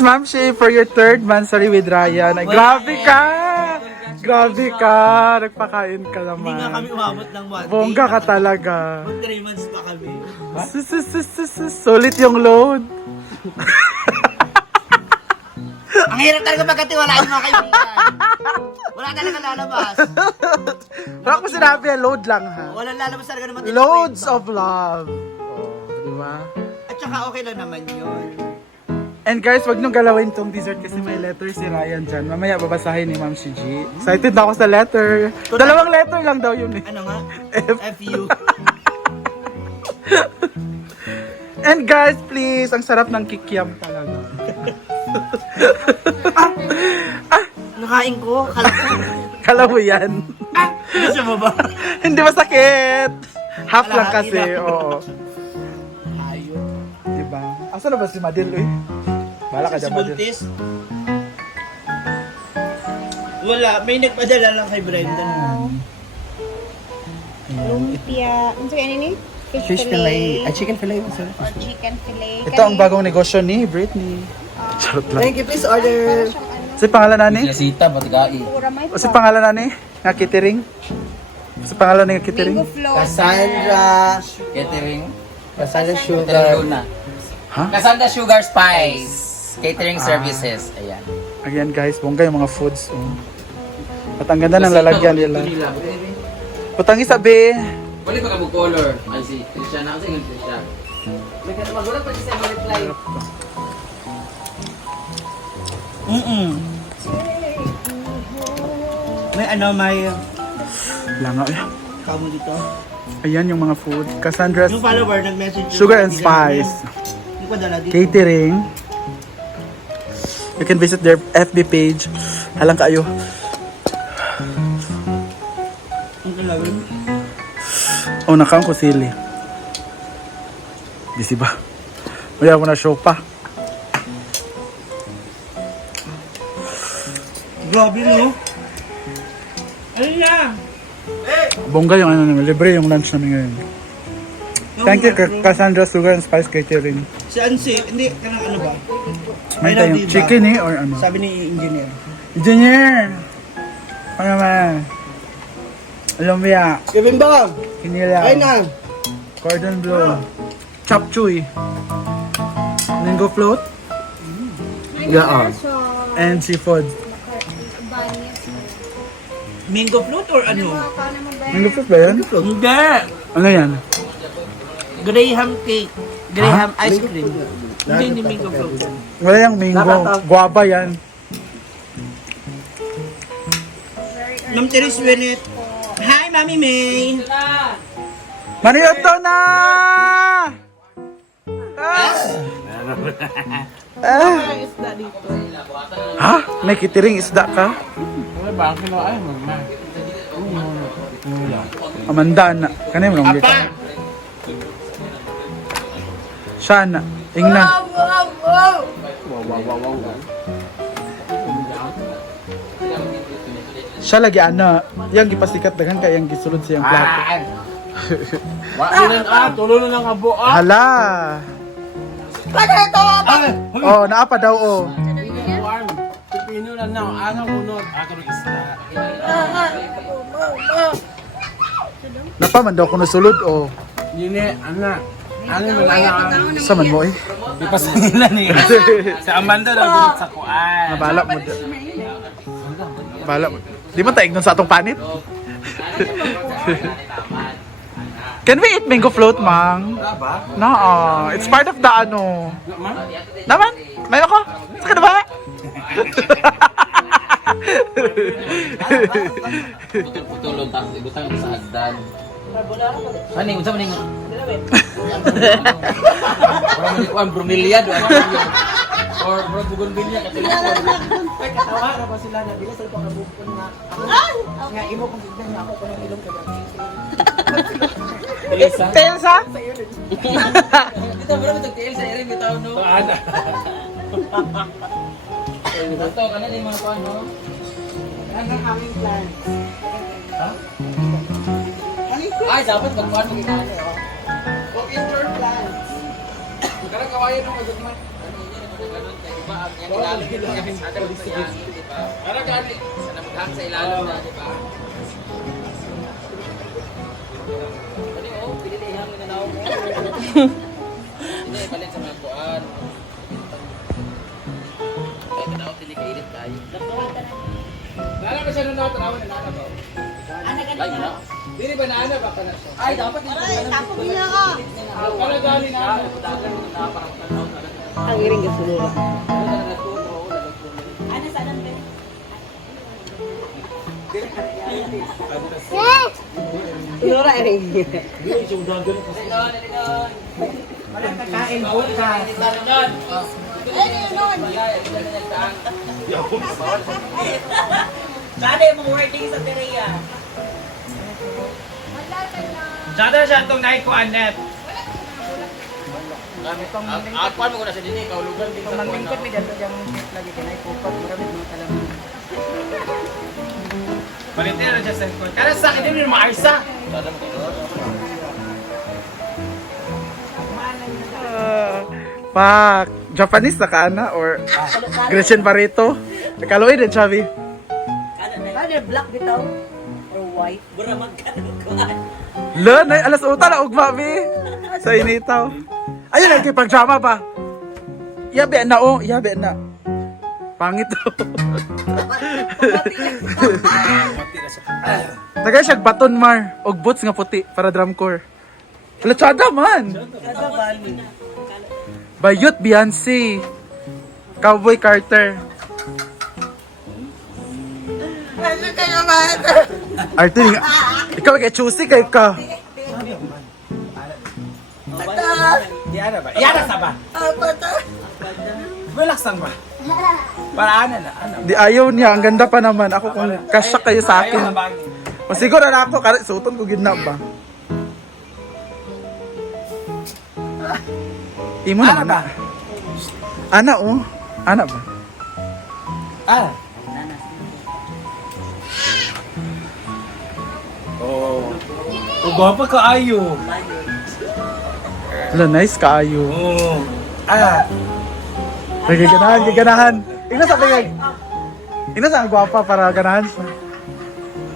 Ma'am Shay, for your third monthsary with Ryan. Ay, grabe ka! Grabe ka! Nagpakain ka naman. Hindi nga kami umabot ng 1 day. Bongga ka talaga. Mag 3 months pa kami. Sulit yung load. Ang hirap talaga magkatiwalaan mga kaibigan. Wala talaga lalabas. Wala ko sinabi, load lang ha. Wala lalabas talaga naman. Loads of love. Oh, di ba? At saka okay lang naman yun. And guys, wag niyong galawin tong dessert kasi may letter si Ryan dyan. Mamaya babasahin ni Ma'am si G. Excited na ako sa letter. Dalawang letter lang daw yun eh. Ano nga? F. FU. And guys, please, ang sarap ng kikiam talaga. Nakain ko. Kala mo yan. Gusto mo ba? Hindi masakit. Half lang Kalahati kasi, lang. oo. Ayun. Diba? Asa na ba si Madil eh? Bala ka Si dyan, Madil. Buntis? Wala. May nagpadala lang kay Brenda. Lumpia. Ano sa ini? Fish fillet. Chicken fillet mo, sir. Or chicken fillet. Ito ang bagong negosyo ni Britney. Charot lang. Thank you. Please order. Si pangalan nani? Sita, batigai. Pura may O si pangalan nani? Nga catering? Si pangalan nga catering? Mango float. Cassandra. Catering. Cassandra Catering Sugar. Luna. Ha? Cassandra Sugar Spice. Catering services. Ayan. Ayan guys, bongga yung mga foods. Oh. At ang ganda ng lalagyan nila. Putang isa be. Wali pa ka mo color. Ay si Christian ako sa ingon Christian. May ka magulat pa siya reply. May ano, may Langaw eh. kamo dito. Ayan yung mga food. Cassandra's Yung follower nag-message. Sugar and Spice. Hindi ko dala dito. Catering. You can visit their FB page. Halang kayo. Ang kalawin. Oh, nakang ko sili. Di si ba? May ako na show pa. Grabe no? Ano na? Bongga yung ano namin. Libre yung lunch namin ngayon. Thank you, Cassandra Sugar and Spice Catering. Si Ansi, hindi, kanang ano ba? May Ayun, tayong diba? chicken eh, or ano? Sabi ni engineer. Engineer! Ano naman? Lumpia, Kevin Bang! kinilaw, Ay na! cordon bleu, chop chuy, mango float, yeah, and seafood. Mango float or ano? Mango float ba yan? Hindi! Ano yan? Graham cake. Graham ice cream. Hindi mango float. Wala yung mango, guava yan. Ma'am Teres Winet. Hi, Mami May! Maniyoto na! Ha? May kitiring isda ka? Amanda na. Kanina mo nung ka. Siya na. Ingna. Siya lagi ana. Yang gipasikat daghan kay yang gisulod siyang plato. Tulo na lang abo. Hala. Oh, naapa daw oh. Pino na na. Ano unod? Ako ng isda. Napa man daw kuno sulod oh. Yun eh, anak. Ano mo lang Sa man mo eh. Di pa sa nila ni. Sa Amanda daw dito sa kuan. Nabala mo. Bala mo. Di mo taig nun sa atong panit? Can we eat mango float, Mang? No, it's part of the ano. Naman? May ako? Saka na ba? Putulong tapos ibutang ito sa hagdan. Saan yung? Saan mo yung? Orang mo yung brunilya doon. Or bro bugonbilya katulad ko. Ay, katawa na ba sila na bila sa pangabukon na ako. Nga imo kung tignan na ako kung ang ilong ka. Elsa? Elsa? Dito bro, itong sa rin bitaw no. Paano? Ito, kanan yung mga paano? Ano ang aming plans? Ha? Ano yung Ay, dapat magkuhan mo ginali. indoor plans? Karang kawayan mo, magkuhan. ganun kaya diba ang yung ilalim nila kasi sa ganun sa yan, diba? Para gani sa namughang sa ilalim na, diba? Ano oh, pinilihang na naw mo. Hindi palit sa mga kuan. Kaya tanaw tinikainit tayo. Nala ka siya nung natanawan na nana ba? Ay, na. Dili ba naana ba ka na siya? Ay, dapat dito. Ay, tapo nila ka. Para gali na. Ang iring ka sulura. Ano sa nang Sulura iring. Kakain bukas. Sana yung mga working sa Terea. Sana siya itong night ko, Annette. Ako mo ko na sa dini, kaulugan din sa kuan. Mangkot mi dito yung lagi kinay kupat. Marami mga talaman. Balitin na dyan sa kupat. Kaya sa akin din yung maarsa. Pak, Japanese na ka ana or Gretchen Barreto? Kaloy din, Chavi. Ano black bitaw or white? Buramag ka ng kuhan. Lo, na alas uta na ugma mi. Sa initaw. Ayun lagi pag-drama pa. Yabe na oh, yabe na. Pangit to. Tagay siya baton mar og boots nga puti para drum corps. Lachada man. Kada bali. Bayot Beyonce. Cowboy Carter. Ano kayo man? Arte nga. Ikaw kay choosy kay ka. Di ana ba? Yara sa ba? Relax lang ba? Para ana na. Ano? Di ayaw niya, ang ganda pa naman. Ako kung kasya kayo sa akin. O siguro na ako, suton ko gina ba? Imo Ana naman ba? na. Ana oh. Ana ba? Ah. Oh. Ugapa ka ayo. Wala, nice kaayo. Oh. Ah. Gaganahan, gaganahan. Ina sa tingag. Ina sa gwapa para ganahan siya.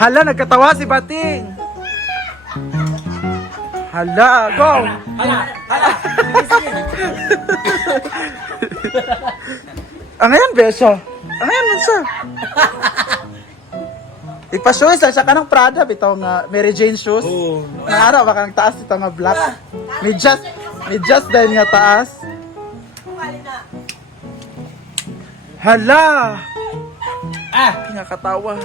Hala, nagkatawa si Bating. Hala, go! Hala. Hala. Ang ngayon, Besha. Ang ngayon, man siya. Ipashow siya ka ng Prada, bitaw nga Mary Jane shoes. Oh. Naara ba ka ng taas, ito nga black. May just dahil nga taas. Hala! Ah. Pinakatawa.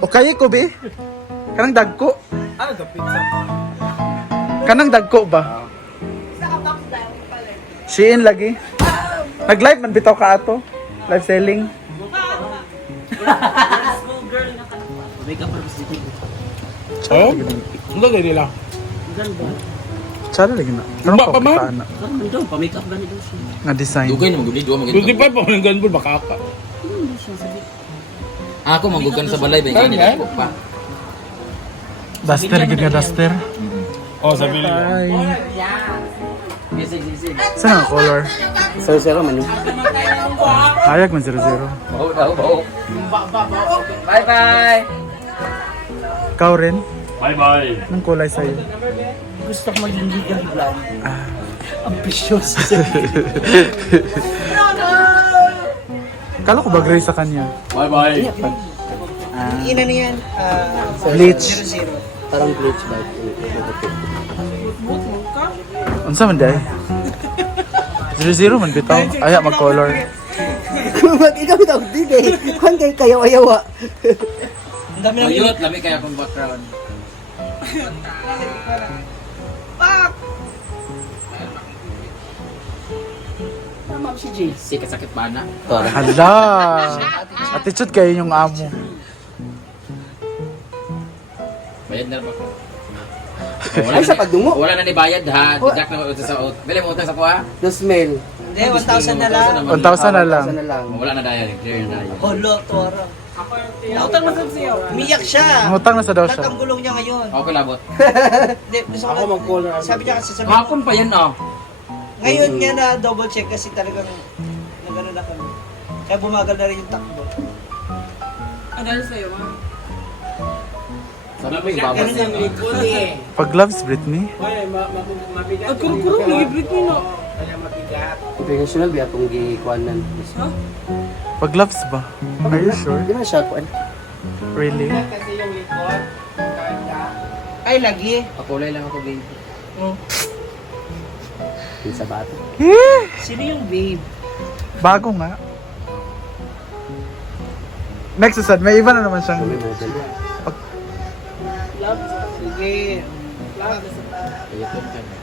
O kaya ko, be? Kanang dagko. Ano to pizza? Kanang dagko ba? Shein lagi. Nag-live man bitaw ka ato. Live selling. Oh? Ang gagawin nila. Tsara lagi na. Kanang Ba pa, ma'am? pakitaan na. Pa-makeup gani daw siya. Nga design. Dugay na magugid, duwa magugid. Hindi pa pa ng ganbol makaka. Ako magugan sa balay ba Kaya yung nga? kanila pa. Duster, gid nga duster. Oh, sabi niya. Ay. Sige. Saan ang color? Sero man yun. Hayag man 0-0. Bao. Bye. Ikaw rin? Bye-bye. Anong kulay sa'yo? Gusto ko maging legal vlog. Ambitious. Kala ko ba gray sa kanya? Bye-bye. Ina na yan. Bleach. 0-0. Parang bleach ba? Unsa man day? 0-0 man bitaw. Aya mag-color. Kumag ikaw daw din eh. Kung kayo ayawa. Ang dami ng Mayot, lami kaya akong background. Tama si Jay. Sakit ba na? Hala! Attitude kayo yung amo. Bayad na ba ko? Ay, sa pagdungo. Wala na ni bayad ha. Dijak na utang sa ut. Bili mo utang sa kuha. The smell. Hindi, 1,000 na lang. 1,000 na lang. 1,000 na lang. Wala na daya, clear na daya. Holo, toro. Nautang na siya. Umiyak siya. Ngutang na sa daw siya. Lahat ang gulong niya ngayon. Okay, labot. Hindi, gusto ko Ako mag-call na. sabi niya kasi, sabi Hapon pa yan, oh. ngayon niya na double check kasi talagang nagano na kami. Kaya bumagal na rin yung takbo. Sabi mo yung babas. Pag loves Britney. At kuro-kuro, mag-ibrit mo na. Kaya matigat. International biya kung gikuanan. Pag loves ba? Are you sure? Di ba siya kuan? Really? Kasi yung likod, kanda. Ay, lagi. Pakulay lang ako, baby. Yung sa bata. Sino yung babe? Bago nga. Next Susan, may iba na naman siyang... May model. Sige. YouTube channel.